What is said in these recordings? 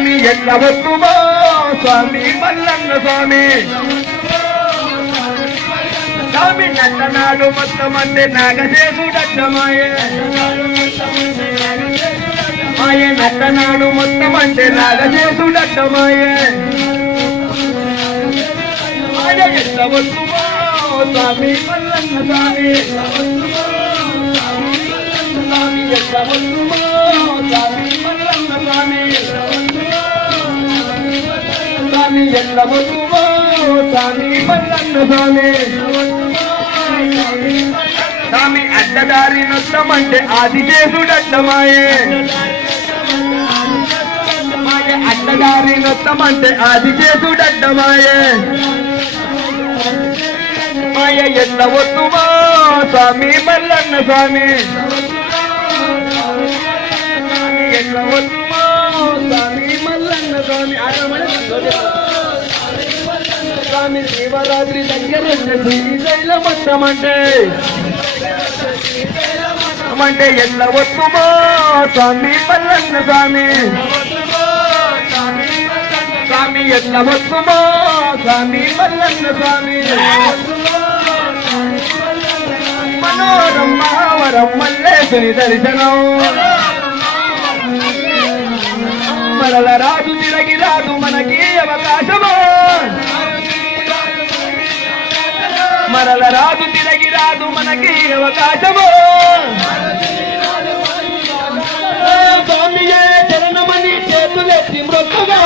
స్వామి ఎట్ల స్వామి మల్లన్న స్వామి. స్వామి నల్లనాడు మొత్తం అంటే నాగశేషుడట్టమాయే మాయ నల్లనాడు మొత్తం అంటే నాగశేషుడట్టమాయే మాయ ఎట్ల స్వామి మల్లన్న స్వామి. స్వామి స్వామి ఎట్ల స్వామి పల్లన్న స్వామి. స్వామి అడ్డదారి నొత్తమంటే ఆది చేసుడట్టమాయే అడ్డదారి నొత్తమంటే ఆది చేసుడట్టమాయే మాయ ఎట్ల వస్తుమో స్వామి మల్లన్న స్వామి. స్వామి ఎట్ల స్వామి మల్లన్న స్వామి. ఆడమని స్వామి శివరాత్రి దగ్గర శ్రీశైల మొత్తమంటే అంటే ఎట్ల వస్తుమో స్వామి మల్లన్న స్వామి. స్వామి ఎట్ల వస్తుమో స్వామి మల్లన్న స్వామి. మనోరం మహావరం మల్లేశుని దర్శనం. మరల రాజు తిరగి రాదు మనకి అవకాశమో? మరల రాదు తిరగి రాదు మనకి అవకాశము. స్వామియే చరణమని చేతులెత్తి మృతుగా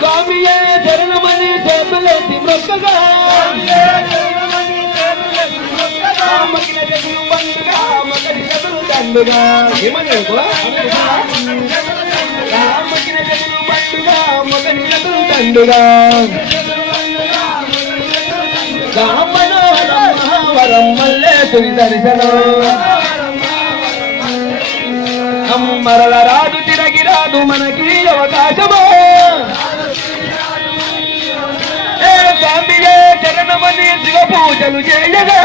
స్వామియే చరణమని చేతులెత్తి మృతుగా రామ జగులు పండుగ దండుగా ఏమన్నారు కూడా? మగిన దర్శనం. మరల రాదు తిరగి రాదు మనకి అవకాశమో? ఏ స్వామియే చరణమని శివ పూజలు చేయగా.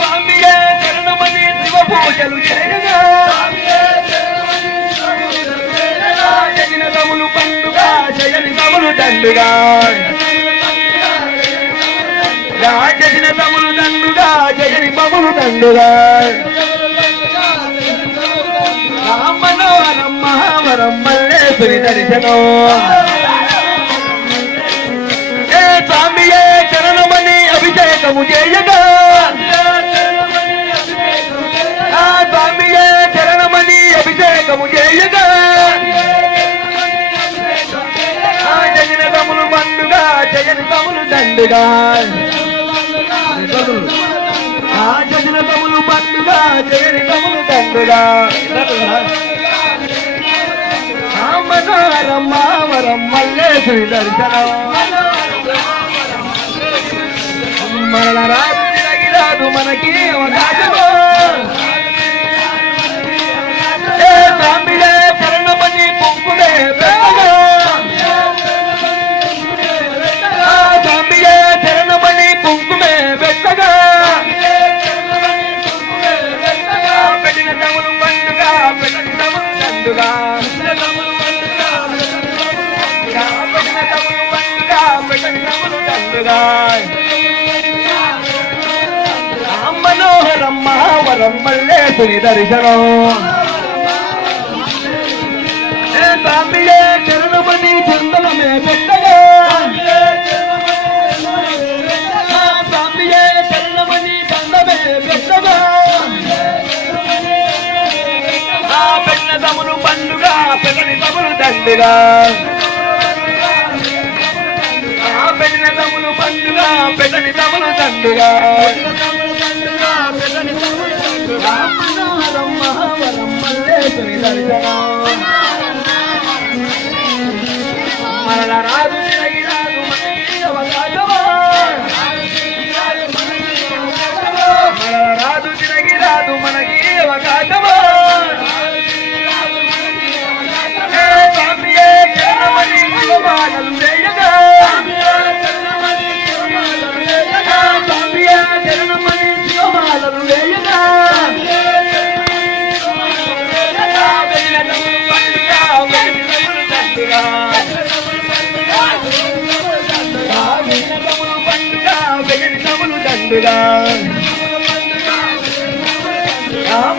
స్వామియే చరణమని శివ పూజలు చేయగా. దండుగా. రాజసిన తములు దండుగా జగని బములు దండుగా. రామనోరం మహావరం మల్లేశ్వరి దర్శనం. ఏ స్వామియే చరణమని అభిషేకము చేయగా. ఆ స్వామియే చరణమని అభిషేకము చేయగా. ఆ పండుగ మల్లేశ్వరి దర్శనం మరల రాదు మనకి అవకాశం తములు దండుగా మనోహరం మహావరం మల్లేశుని దర్శనం. ఏ చరణమణి చందనమే పెట్టగా ఆ స్వామియే చందమే పెట్టగా ఆ పండుగ పెట్టని తములు దండుగా పెట్టని తములు రామనారం మహావరం మల్లేశ్వరి దర్శనం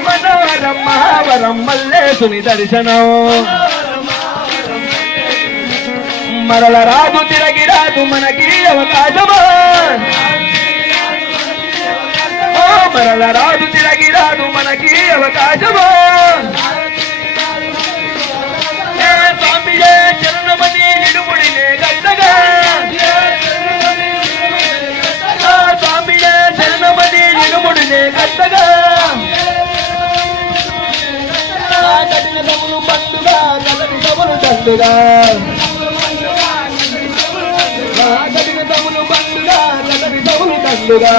మనోహరం మహావరం మల్లేశుని దర్శనం. మరల రాదు తిరగి రాదు మనకి అవకాశమా మరల రాదు తిరగి రాదు మనకి అవకాశమా కట్టగా పండుగ కదటి తములు దండుగా ఆ కఠిన తములు పండుగ కదటి తములు దండుగా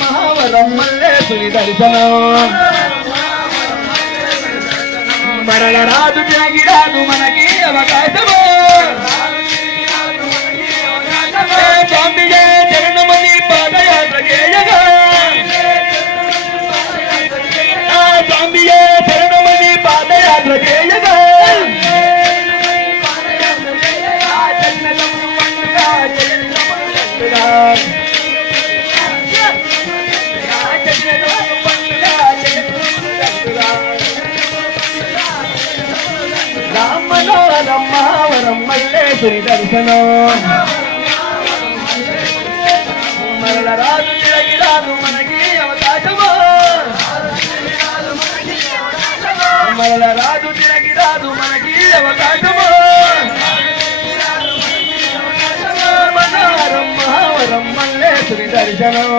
మహావరం మల్లేశుని దర్శనం. మరల రాదు తిరిగి రాదు మనకి అవకాశము. రామనారమ్మావరం మల్లేశ్వరి దర్శనం. మరల రాజు తిరగి రాదు మనకి అవకాశము? మరల రాజు తిరగి రాదు మనకి అవకాశము? రామనారం మహావరం మల్లేశ్వరి దర్శనం.